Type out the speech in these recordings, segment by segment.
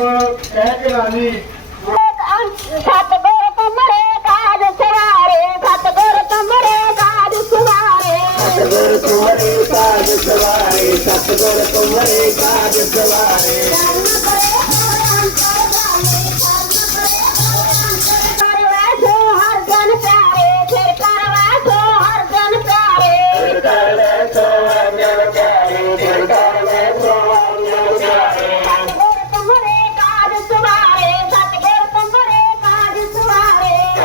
ਕਹਿ ਕੇ ਰਾਜੀ ਸਤਗੁਰ ਕਮਰੇ ਕਾਜ ਸਵਾਰੇ, ਸਤਗੁਰ ਕਮਰੇ ਕਾਜ ਸਵਾਰੇ ਸਤਗੁਰ ਕਮਰੇ ਕਾਜ ਸਵਾਰੇ ਸਤਗੁਰ ਕਮਰੇ ਕਾਜ ਸਵਾਰੇ।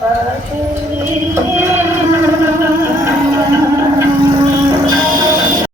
Baju.